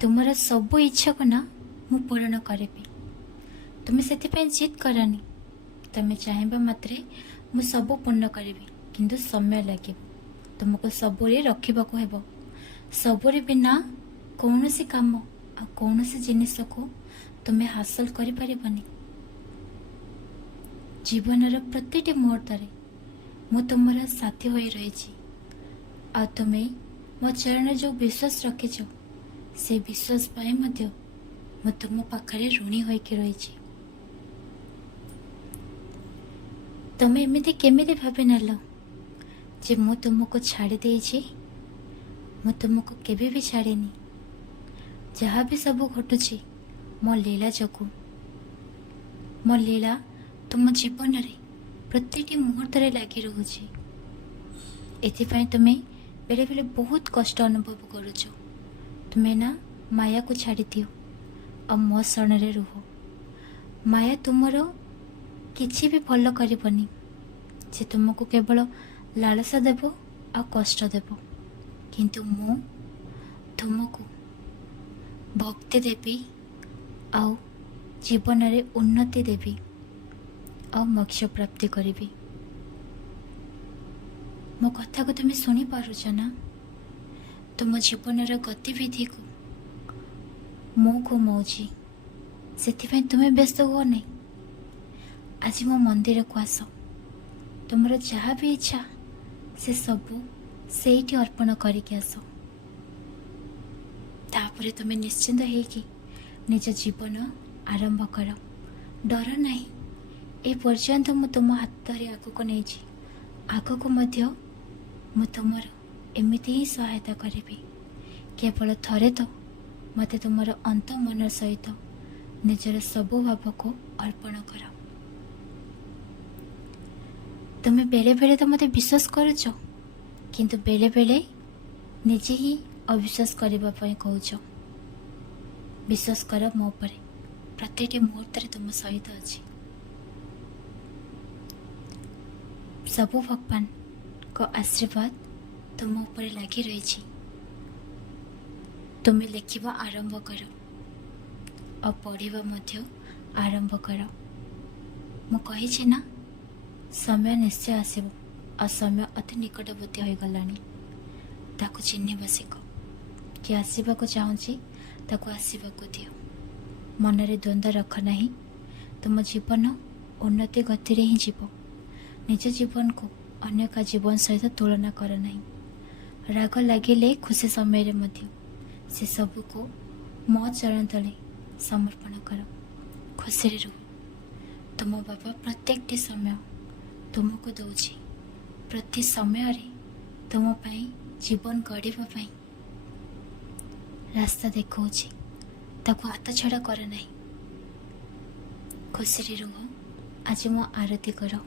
तुमर सबु इच्छा को ना मु पूर्ण करी। तुम्हें से जिद करनी। तुम्हें चाहबा मात्रे मु सबु पूर्ण करी, किंतु समय लगे। तुमको सबुरे रखा हेब। सबुरे बिना कौन सी काम आ कौन सी जिनिस को तुम्हें हासिल करि परिबनी। जीवनर प्रतिटी मुहूर्त मु तुमर साथी होई रही। आ तुम्हें मो चरण जो विश्वास रखिच से विश्वास पाई मध्य मु तुम पाखरे ऋणी होइके रही। तुम्हें एमती केमिति भाभी नेल जे मु तुमको छाड़ी देछि। मु तुमको केबे भी छाड़ेनी। जहाँ भी सब घटुछि मो लीला जगु। मो लीला तुम जीवन रे प्रतिटी मुहूर्त लगी रोचे। एथिपाई तुम्हें बेले बेले बहुत कष्ट अनुभव करुच। तुम्हें ना माया को छाड़ी दियो और मो शरण रे रुह। माया तुमरो किछि भी भल करबनी। से तुमको केवल लालसा देव आ कष्ट देव, किंतु मु तुमको भक्ति देवी आउ जीवन रे उन्नति देवी आ मोक्ष प्राप्ति करी। मो कथा को तुम्हें शुणी पारुच ना। तुम जीवन गतिविधि को मो को मौजी से तुम्हें व्यस्त हुआ नहीं। आज मो मंदिर को आस। तुमर जहाँ भी इच्छा से सबू से अर्पण करके आस। तापर तुम्हें निश्चिंत है निज जीवन आरंभ कर। डर नहीं। ए पर्यंत मु तुम हाथ आग को नहीं। आग को मध्य मु तुमर एमती ही सहायता करी। केवल थरे तो मत तुमर अंत मन सहित निजर सबु भाव को अर्पण कर। तुम्हें बेले बेले तो मत विश्वास करुच, किंतु बेले बेले निजे ही अविश्वास करबा पई कहूच। विश्वास कर मो पर प्रत्येक मुहूर्त तुम सहित अच्छी। सबु भगवान को आशीर्वाद तुम ऊपर लगी रही। तुम्हें लिखा आरंभ कर और पढ़ा मध्य आरंभ कर। मु कही ना समय निश्चय आसब और समय अति निकटवर्ती हो गलानी। ताको चिन्ह शिख। कि आसवा को चाहूँगी ताको आसवा को दियो। मन रे द्वंद्व रख नहीं। तुम जीवन उन्नति गति रे ही जीव। निज जीवन को अन्य का जीवन सहित तुलना कर नहीं। राग लगिले खुशी समय रे मध्य से सबू को मो चरण तले समर्पण कर। खुशी रे रुह। तुम बाबा प्रत्येक समय तुमको दौची। प्रति समय रे तुम पाई जीवन गढ़ा रास्ता देखौछि। ताको हाथ छड़ा कर नहीं। खुशी रे रुह। आज मो आरती कर।